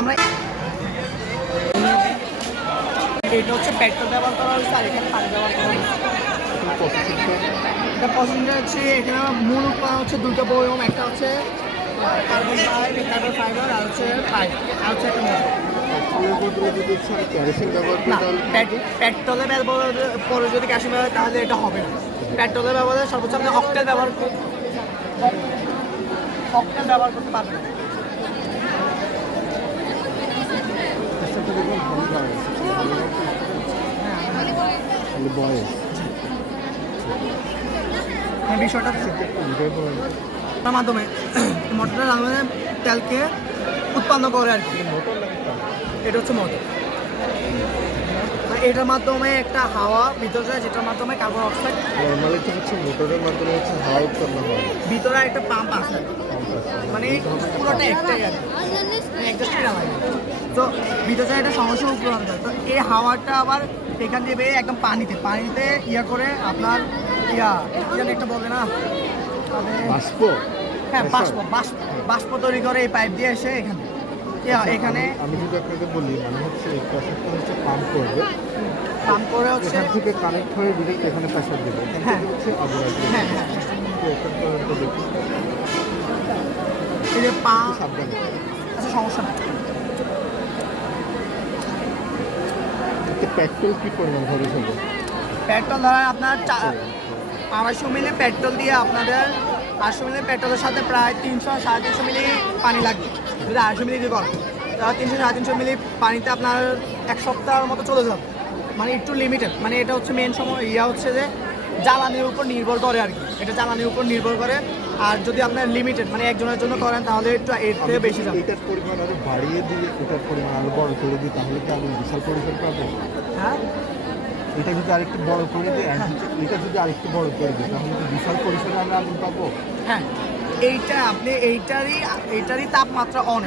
আমরা এটা হচ্ছে পেট্রোল ব্যবহার করা হয়েছে, আর এখানে পানি ব্যবহার করা হয়েছে। এটা পছন্দ হচ্ছে, এখানে মূল উৎপাদন হচ্ছে দুটো বয়ম একটা হচ্ছে আর হচ্ছে আর হচ্ছে একটা পেট্রোলের ব্যবহার পরে যদি ক্যাশিং ব্যবহার তাহলে এটা হবে না। পেট্রোলের ব্যবহারে সর্বোচ্চ আপনি অক্টেল ব্যবহার অক্টেল ব্যবহার করতে পারবেন না বয়স। এই বিষয়টা তার মাধ্যমে মোটরের মাধ্যমে তেলকে উৎপন্ন করে আর কি। এটা হচ্ছে মোটর। এটার মাধ্যমে একটা হাওয়া ভিতরে যায় যেটার মাধ্যমে কার্বন অক্সাইড নর্মালি তো হচ্ছে মোটরের মাধ্যমে হচ্ছে হাওয়া উৎপন্ন হয়। ভিতরে একটা পাম্প আছে। মানে পুরোটা একটাই আর। মানে তো ভিতরে একটা সমস্যা উৎপন্ন করে তো এই হাওয়াটা আবার এখান দিয়ে বেরিয়ে একদম পানিতে পানিতে ইয়া করে আপনার ইয়া জানি একটা বলে না? মানে বাষ্প? হ্যাঁ বাষ্প। বাষ্প বাষ্প তৈরি করে এই পাইপ দিয়ে এসে এখানে। এখানে আমি যদি আপনাকে বলি মানে হচ্ছে এই প্রেসারটা হচ্ছে পাম্প করবে। পাম্প করে হচ্ছে এখান থেকে কানেক্ট হয়ে ডিরেক্ট এখানে প্রেসার দেবে। হ্যাঁ। হচ্ছে আগুন হ্যাঁ হ্যাঁ। এই যে পা আচ্ছা সমস্যা নেই। পেট্রোল কি পরিমাণ খরচ হবে পেট্রোল ধরেন আপনার চা- আড়াইশো মিলি পেট্রোল দিয়ে আপনাদের আড়াইশো মিলি পেট্রোলের সাথে প্রায় তিনশো সাড়ে তিনশো মিলি পানি লাগবে। যদি আড়াইশো মিলি দিয়ে করেন? তাহলে তিনশো সাড়ে তিনশো মিলি পানিতে আপনার এক সপ্তাহের মতো চলে যাবে। মানে একটু লিমিটেড মানে এটা হচ্ছে মেন সময়। ইয়া হচ্ছে যে জ্বালানির উপর নির্ভর করে আর কি। এটা জ্বালানির উপর নির্ভর করে। আর যদি আপনার লিমিটেড মানে একজনের জন্য করেন তাহলে একটু এর থেকে বেশি যাবে। এটার পরিমাণ আরও বাড়িয়ে দিয়ে এটার পরিমাণ আরও বড় করে দিই তাহলে কি আমি বিশাল পরিসর পাবো? হ্যাঁ? এটা যদি আরেকটু বড় করে দিই এটা যদি আরেকটু বড় করে দিই তাহলে কি বিশাল পরিসরে আমরা আগুন পাবো? হ্যাঁ। এইটা আপনি এইটারই এইটারই তাপমাত্রা অনেক।